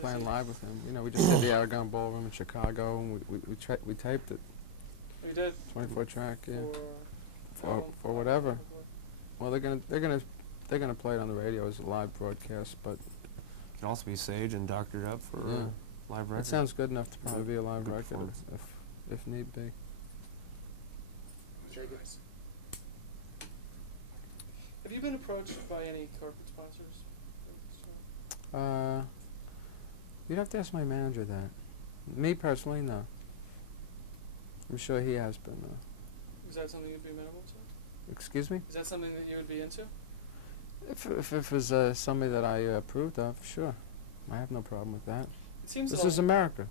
playing live with him. You know, we just did the Aragon Ballroom in Chicago, and we taped it. We did. 24 track, yeah. For whatever. whatever. Well, they're gonna play it on the radio as a live broadcast, but It can also be saged and doctored up for yeah, live record. it sounds good enough to probably be a live Good record performance. if need be. Very nice. Have you been approached by any corporate sponsors? You'd have to ask my manager that. Me personally, no. I'm sure he has been. Is that something you'd be amenable to? Excuse me? Is that something that you would be into? If it was somebody that I approved of, sure. I have no problem with that. It seems This that is America.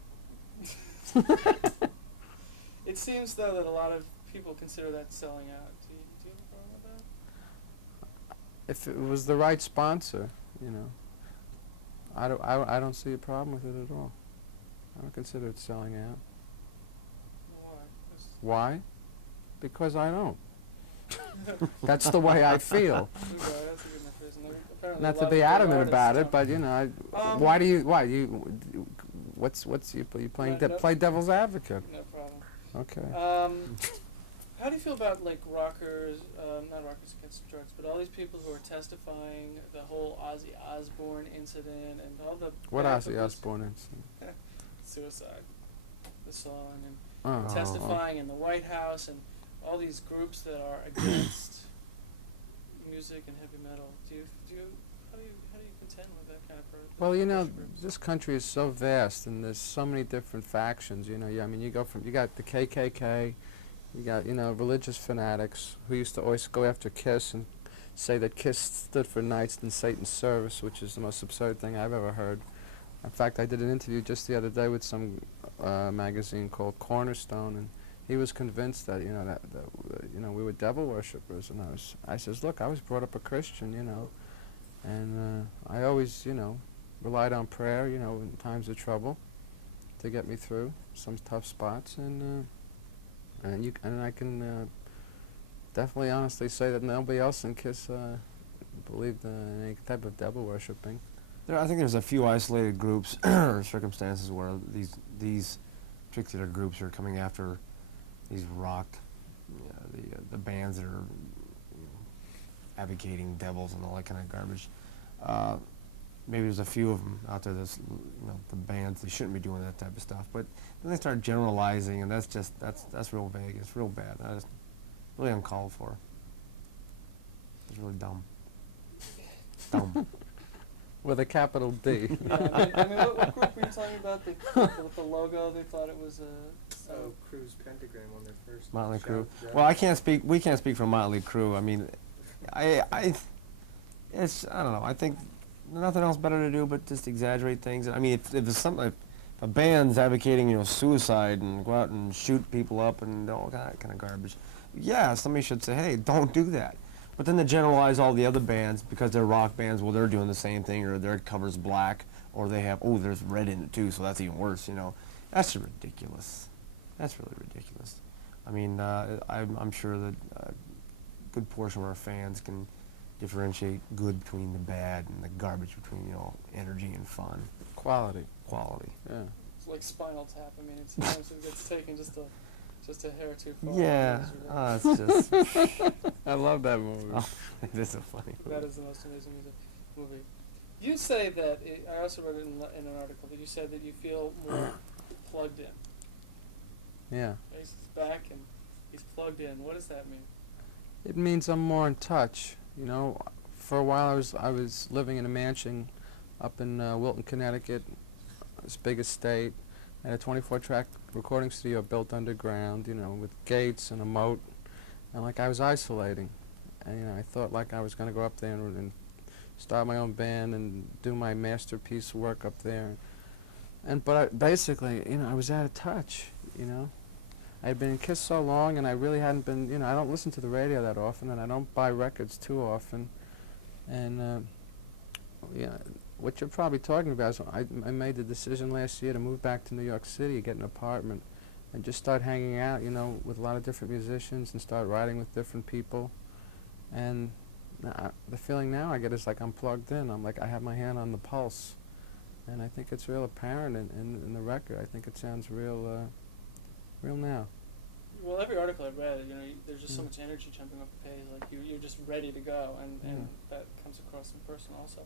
It seems though that a lot of people consider that selling out. Do you have a problem with that? If it was the right sponsor, you know, I don't see a problem with it at all. I don't consider it selling out. Why? Why? Because I don't. That's the way I feel. That's a good enough reason. Apparently Not a to lot be of good adamant about artists it, but you know, what's you playing play devil's advocate? No problem. Okay. How do you feel about like rockers, not rockers against drugs, but all these people who are testifying, the whole Ozzy Osbourne incident and all the What bad Ozzy publicity- Osbourne incident? Suicide, the song, and Oh. testifying in the White House, and all these groups that are against music and heavy metal. How do you contend with that kind of Well, you know, pressure groups? this country is so vast, and there's so many different factions. You know, I mean, you got the KKK, you got religious fanatics who used to always go after Kiss and say that Kiss stood for Knights in Satan's Service, which is the most absurd thing I've ever heard. In fact, I did an interview just the other day with some magazine called Cornerstone, and he was convinced that we were devil worshippers, and I says, look, I was brought up a Christian, and I always relied on prayer, in times of trouble, to get me through some tough spots, and I can definitely honestly say that nobody else in Kiss believed in any type of devil worshipping. I think there's a few isolated groups or circumstances where these particular groups are coming after these rock, the bands that are advocating devils and all that kind of garbage. Maybe there's a few of them out there that's, the bands, they shouldn't be doing that type of stuff. But then they start generalizing, and that's real vague. It's real bad. That's really uncalled for. It's really dumb. Dumb. With a capital D. Yeah, I mean, what group were you talking about? With the logo, they thought it was a... Cruise Pentagram on their first Motley shout Crue. to Well, we can't speak for Motley Crue. I mean, I don't know. I think nothing else better to do but just exaggerate things. I mean, if a band's advocating, suicide and go out and shoot people up and all that kind of garbage, yeah, somebody should say, hey, don't do that. But then to generalize all the other bands because they're rock bands, well, they're doing the same thing, or their cover's black, or they have, there's red in it too, so that's even worse, That's ridiculous. That's really ridiculous. I mean, I'm sure that a good portion of our fans can differentiate good between the bad and the garbage between, energy and fun. Quality. Yeah. It's like Spinal Tap. I mean, sometimes it gets taken just a hair too far. Yeah, it's just... I love that movie. Oh, it is a funny movie. That is the most amazing movie. You say that, I also read it in an article, that you said that you feel more plugged in. Yeah. He's back and he's plugged in. What does that mean? It means I'm more in touch. For a while I was living in a mansion up in Wilton, Connecticut, this big estate. I had a 24-track recording studio built underground, with gates and a moat, and I was isolating. And I thought I was going to go up there and start my own band and do my masterpiece work up there. But basically, I was out of touch. I had been in Kiss so long, and I really hadn't been. I don't listen to the radio that often, and I don't buy records too often. And what you're probably talking about is I made the decision last year to move back to New York City, get an apartment, and just start hanging out, with a lot of different musicians and start writing with different people. And the feeling now I get is I'm plugged in. I'm I have my hand on the pulse. and I think it's real apparent in the record. I think it sounds real now. Well, every article I've read, there's just so Mm. much energy jumping off the page. Like you're just ready to go, and Yeah. that comes across in person also.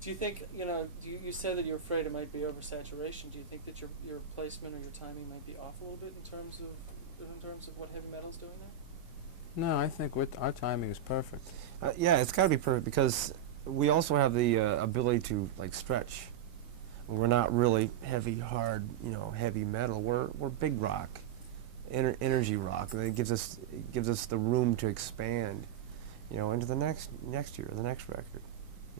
Do you think, you said that you're afraid it might be oversaturation. Do you think that your placement or your timing might be off a little bit in terms of what heavy metal's doing now? No, I think our timing is perfect. Yeah, it's got to be perfect because we also have the ability to like stretch. We're not really heavy, hard, heavy metal. We're big rock, energy rock. And it gives us the room to expand, into the next year, the next record.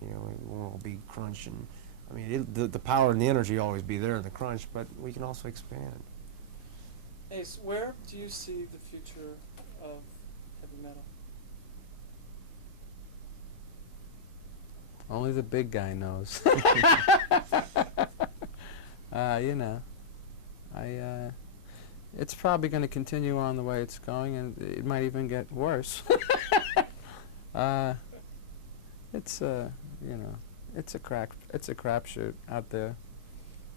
It won't be crunch and, I mean, the power and the energy will always be there in the crunch, but we can also expand. Ace, where do you see the future of heavy metal? Only the big guy knows. It's probably going to continue on the way it's going, and it might even get worse. It's it's a crapshoot out there.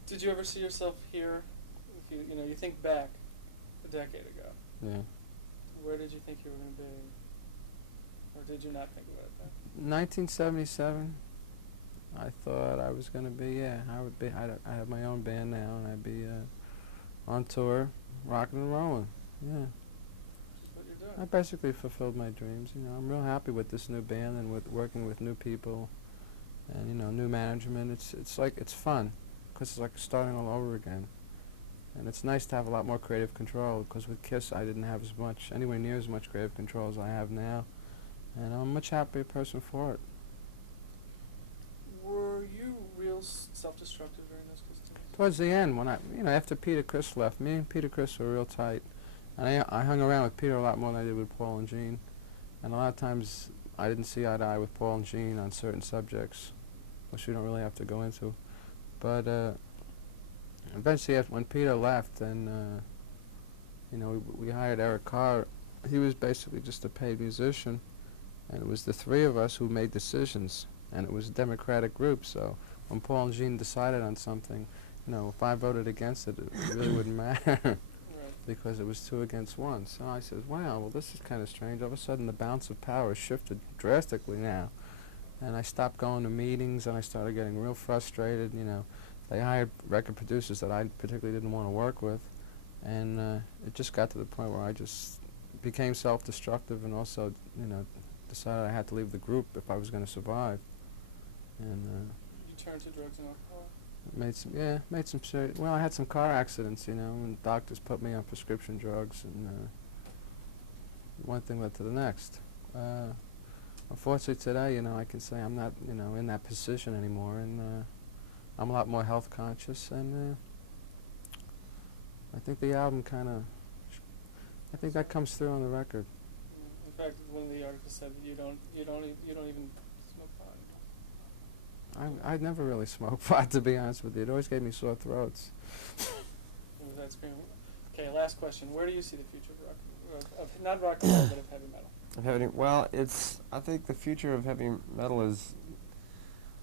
Did you ever see yourself here? If you think back a decade ago. Yeah. Where did you think you were going to be, or did you not think about it then? 1977. I thought I was going to be. I would be. I have my own band now, and I'd be on tour, rocking and rolling. Yeah. Which is what you're doing. I basically fulfilled my dreams. I'm real happy with this new band and with working with new people, and new management. It's fun, because it's like starting all over again, and it's nice to have a lot more creative control. Because with Kiss, I didn't have anywhere near as much creative control as I have now, and I'm a much happier person for it. Were you real self-destructive during those days? Towards the end, when after Peter Criss left, me and Peter Criss were real tight, and I hung around with Peter a lot more than I did with Paul and Gene, and a lot of times I didn't see eye to eye with Paul and Gene on certain subjects, which we don't really have to go into. But eventually, when Peter left, and we hired Eric Carr. He was basically just a paid musician, and it was the three of us who made decisions, and it was a democratic group. So when Paul and Gene decided on something, if I voted against it, it really wouldn't matter. Right. Because it was 2 against 1. So I said, wow, well, this is kind of strange. All of a sudden, the balance of power shifted drastically now. And I stopped going to meetings, and I started getting real frustrated. They hired record producers that I particularly didn't want to work with. And it just got to the point where I just became self-destructive, and also, decided I had to leave the group if I was going to survive. And You turned to drugs and alcohol? made some serious. Well, I had some car accidents, and doctors put me on prescription drugs, and one thing led to the next. Unfortunately, today, I can say I'm not, in that position anymore, and I'm a lot more health conscious, and I think the album I think that comes through on the record. In fact, one of the articles said that you don't even smoke pot. I'd never really smoked pot, to be honest with you. It always gave me sore throats. That's great. Okay, last question. Where do you see the future of not rock and roll, but of heavy metal? I think the future of heavy metal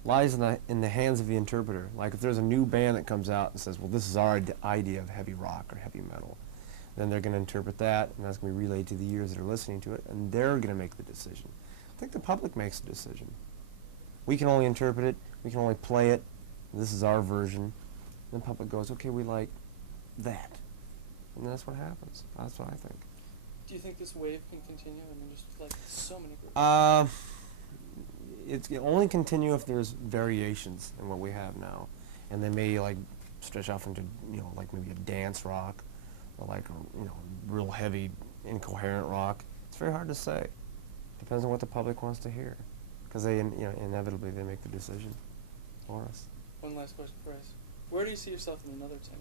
lies in the hands of the interpreter. Like if there's a new band that comes out and says, well, this is our idea of heavy rock or heavy metal, then they're going to interpret that, and that's going to be relayed to the ears that are listening to it, and they're going to make the decision. I think the public makes the decision. We can only interpret it, we can only play it, this is our version. And the public goes, okay, we like that. And that's what happens. That's what I think. Do you think this wave can continue? I mean, just like so many groups. It can only continue if there's variations in what we have now, and they may like stretch off into like maybe a dance rock, or like real heavy incoherent rock. It's very hard to say. Depends on what the public wants to hear, because they inevitably they make the decision for us. One last question, Bryce. Where do you see yourself in another 10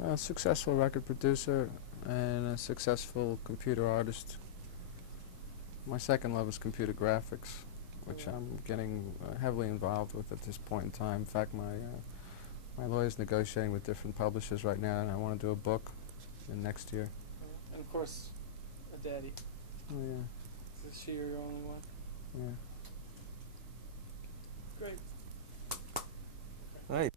years? A successful record producer and a successful computer artist. My second love is computer graphics, which I'm getting heavily involved with at this point in time. In fact, my lawyer's negotiating with different publishers right now, and I want to do a book next year. And of course, a daddy. Oh, yeah. Is she your only one? Yeah. Great. All right.